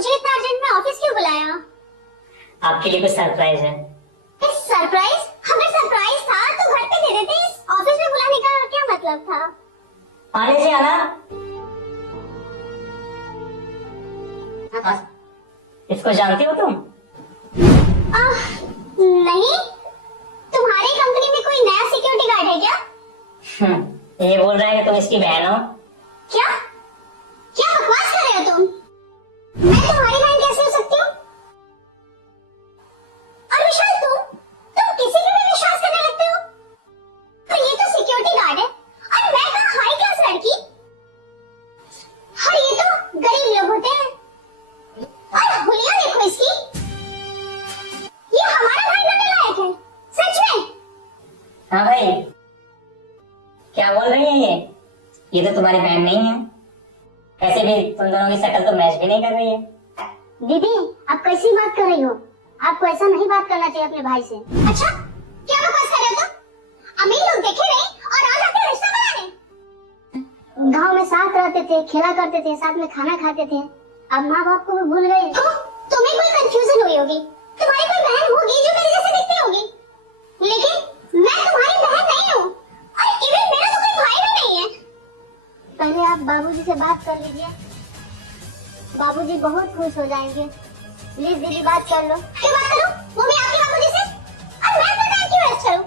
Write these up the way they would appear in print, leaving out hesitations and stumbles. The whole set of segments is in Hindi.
मुझे इतना अर्जेंट में ऑफिस क्यों बुलाया? आपके लिए कुछ सरप्राइज है। सरप्राइज? अगर सरप्राइज था तो घर पे दे देते। ऑफिस में बुलाने का क्या मतलब था? आने से आना। इसको जानती हो तुम? नहीं। तुम्हारी कंपनी में कोई नया सिक्योरिटी गार्ड है क्या? ये बोल रहा है कि तुम इसकी बहन हो। क्या क्या बकवास कर रहे हो तुम? मैं तुम्हारी बहन कैसे हो सकती हूँ? और विशाल, तुम किसी पे भी विश्वास करने लगते हो? और ये तो सिक्योरिटी गार्ड है और मैं कहाँ हाई क्लास लड़की। और ये तो गरीब लोग होते हैं। और हुलिया देखो इसकी, ये हमारा भाई बनने लायक है सच में। हाँ भाई, क्या बोल रही है ये तो तुम्हारी बहन नहीं है। ऐसे भी तुम दोनों की शक्ल तो मैच भी नहीं कर रही है। दीदी, आप कैसी बात कर रही हो? आपको ऐसा नहीं बात करना चाहिए अपने भाई से। अच्छा, क्या बकवास कर रहे हो तुम? अमीर लोग देखे नहीं और आ जाते हैं रिश्ता बनाने। गांव में साथ रहते थे, खेला करते थे, साथ में खाना खाते थे। अब माँ बाप को भी भूल गए। तुम्हें कोई कंफ्यूजन हुई होगी। तुम्हारी कोई बहन होगी जो मेरे जैसे दिखती होगी, लेकिन मैं तुम्हारी बहन नहीं हूँ और इवन मेरा तो कोई भाई भी नहीं है। पहले आप बाबूजी से बात कर लीजिए, बाबूजी बहुत खुश हो जाएंगे। प्लीज दीदी बात कर लो। क्यों बात करूं? वो भी आपके बाबूजी से? और मैं अपना टाइम क्यों वेस्ट करूं?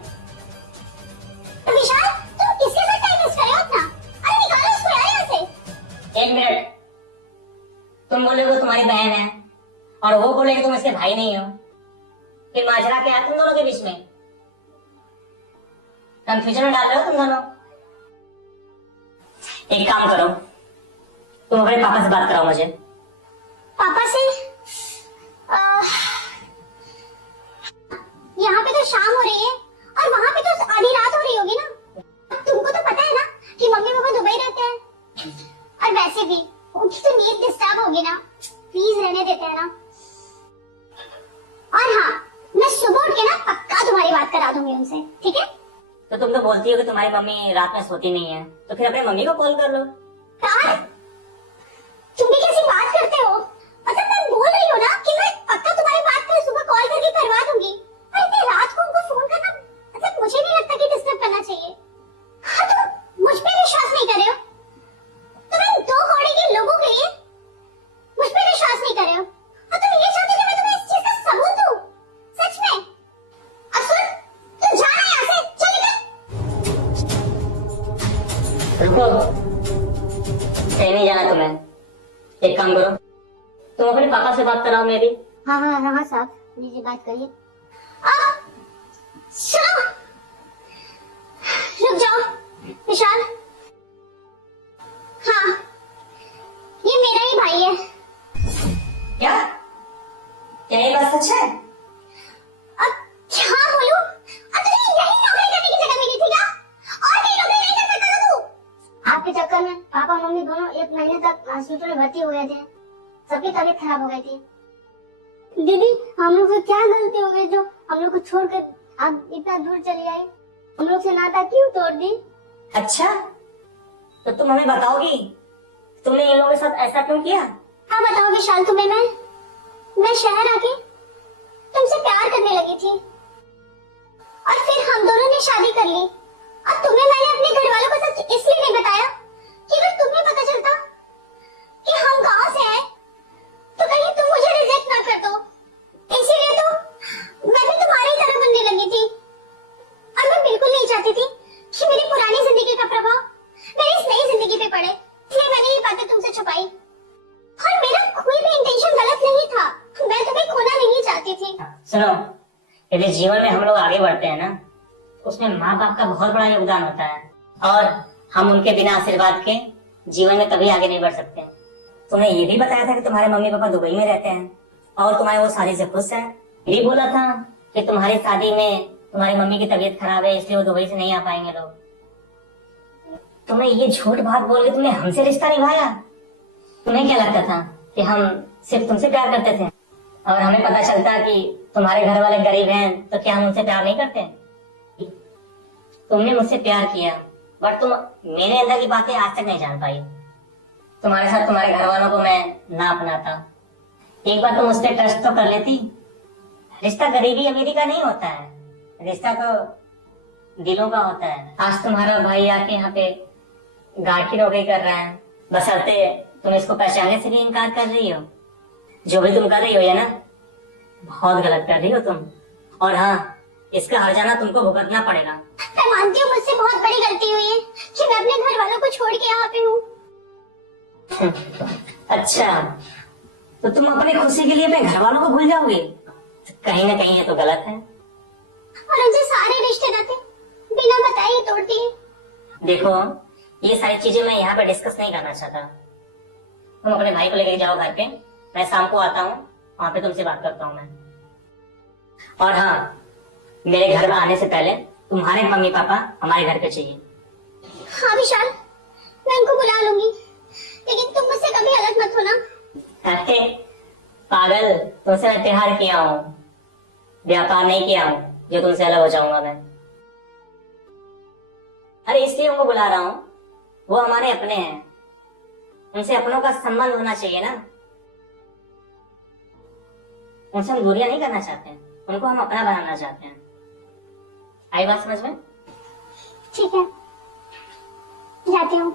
विशाल, तुम किसके साथ टाइम वेस्ट कर रहे हो अपना? अरे निकालो इसको यार यहाँ से। एक मिनट, तुम बोलोगे तुम्हारी बहन है और वो बोलेगे तुम इसके भाई नहीं हो, फिर माजरा क्या है तुम दोनों के बीच में? कंफ्यूजन में डाल रहे हो तुम दोनों। एक काम करो, तुम अपने पापा से बात कराओ मुझे। पापा से? यहाँ पे तो शाम हो रही है और वहाँ पे तो आधी रात हो रही होगी ना। तुमको तो पता है ना कि मम्मी पापा दुबई रहते हैं, और वैसे भी उनकी तो नींद डिस्टर्ब होगी ना। प्लीज रहने देते हैं ना। और हाँ, मैं सुबह उठ के ना पक्का तुम्हारी बात करा दूंगी उनसे, ठीक है? तो तुम तो बोलती हो कि तुम्हारी मम्मी रात में सोती नहीं है, तो फिर अपनी मम्मी को कॉल कर लो। यार, तुम भी कैसी बात करते हो? मतलब मैं बोल रही हूँ ना कि मैं पक्का तुम्हारी बात कल सुबह कॉल करके करवा दूंगी। और इतनी रात को उनको फोन करना, मतलब मुझे नहीं लगता कि डिस्टर्ब करना चाहिए। हाँ, तुम मुझ पे विश्वास नहीं कर रहे हो? तुम इन दो कौड़ी के लोगों के लिए मुझ पे विश्वास नहीं कर रहे हो, और तुम ये चाहते हो कि मैं तुम्हें इस चीज का सबूत दूं? सच में? अब सुन, तू जा रहा है यहाँ से, चल निकल। रुको, कहीं नहीं जाना तुम्हें। एक काम करो, तुम अपने पापा से बात कराओ मेरी। हाँ हाँ हाँ साहब, लीजिए बात करिए। सुनो, रुक जाओ विशाल। हाँ, ये मेरा ही भाई है। क्या क्या ये बात सच है? अब क्या बोलूं? अब तुझे यही नौकरी करने की जगह मिली थी क्या? और कहीं नौकरी नहीं कर सकता था तू? आपके चक्कर में पापा मम्मी दोनों 1 महीने तक हॉस्पिटल में भर्ती हो गए थे। सबकी तबीयत खराब हो गई थी। दीदी, हम लोग से क्या गलती हो गई जो हम लोग को छोड़कर आप इतना दूर चली आई? हम लोग से नाता क्यों तोड़ दी? अच्छा, तो तुम हमें बताओगी तुमने ये लोगों के साथ ऐसा क्यों किया? हाँ बताओ विशाल, तुम्हें मैं शहर आके तुमसे प्यार करने लगी थी और फिर हम दोनों ने शादी कर ली। और तुम्हें मैंने अपने घर वालों को सच इसलिए नहीं बताया कि अगर तुम्हें पता चलता कि हम गांव से हैं तो कहीं तुम मुझे रिजेक्ट ना कर दो। इसीलिए तो मैं भी तुम्हारी तरह बनने लगी थी। और मैं बिल्कुल नहीं चाहती थी कि मेरी पुरानी जिंदगी का प्रभाव मेरी इस नई जिंदगी पे पड़े, इसलिए मैंने ये बातें तुमसे छुपाई। और मेरा कोई भी इंटेंशन गलत नहीं था, मैं तुम्हें खोना नहीं चाहती थी। सुनो, यदि जीवन में हम लोग आगे बढ़ते हैं ना, उसमें माँ बाप का बहुत बड़ा योगदान होता है, और हम उनके बिना आशीर्वाद के जीवन में कभी आगे नहीं बढ़ सकते। तुमने ये भी बताया था कि तुम्हारे मम्मी पापा दुबई में रहते हैं और तुम्हारे वो शादी से खुश हैं। ये भी बोला था कि तुम्हारी शादी में तुम्हारी मम्मी की तबीयत खराब है, इसलिए वो दुबई से नहीं आ पाएंगे लोग। तुमने ये झूठ बात बोल के तुमने हमसे रिश्ता निभाया। तुम्हें क्या लगता था कि हम सिर्फ तुमसे प्यार करते थे, और हमें पता चलता कि तुम्हारे घर वाले गरीब हैं तो क्या हम उनसे प्यार नहीं करते? तुमने मुझसे प्यार किया, बट तुम मेरे अंदर की बातें आज तक नहीं जान पाई। तुम्हारे साथ तुम्हारे घर वालों को मैं ना अपनाता, एक बार तुम उस पर ट्रस्ट तो कर लेती। रिश्ता गरीबी अमीरी का नहीं होता है, रिश्ता तो दिलों का होता है। आज तुम्हारा भाई आके यहाँ पे गार्ड की नौकरी कर रहा है, बशर्ते तुम इसको पहचानने से भी इनकार कर रही हो। जो भी तुम कर रही हो ये ना, बहुत गलत कर रही हो तुम। और हाँ, इसका हर्जाना तुमको भुगतना पड़ेगा। मैं मानती हूँ मुझसे बहुत बड़ी गलती हुई है कि मैं अपने घर वालों को छोड़ के यहाँ पे हूँ। अच्छा, तो तुम अपनी खुशी के लिए अपने घर वालों को भूल जाओगे? कहीं ना कहीं ये तो गलत है। और उनसे सारे रिश्ते नाते बिना बताए ही तोड़ दिए। देखो, ये सारी चीजें मैं यहाँ पे डिस्कस नहीं करना चाहता। तुम अपने भाई को लेकर जाओ घर पे, मैं शाम को आता हूँ, वहां पे तुमसे बात करता हूँ मैं। और हाँ, मेरे घर में आने से पहले तुम्हारे मम्मी पापा हमारे घर पे चाहिए। हाँ विशाल, मैं उनको बुला लूंगी, लेकिन तुम मुझसे कभी अलग मत होना। अरे पागल, तुमसे मैं प्यार किया हूँ, व्यापार नहीं किया हूँ जो तुमसे अलग हो जाऊंगा मैं। अरे इसलिए उनको बुला रहा हूँ, वो हमारे अपने हैं, उनसे अपनों का संबंध होना चाहिए ना। उनसे हम दूरियां नहीं करना चाहते हैं, उनको हम अपना बनाना चाहते हैं। आई बात समझ में? ठीक है, जाती हूँ।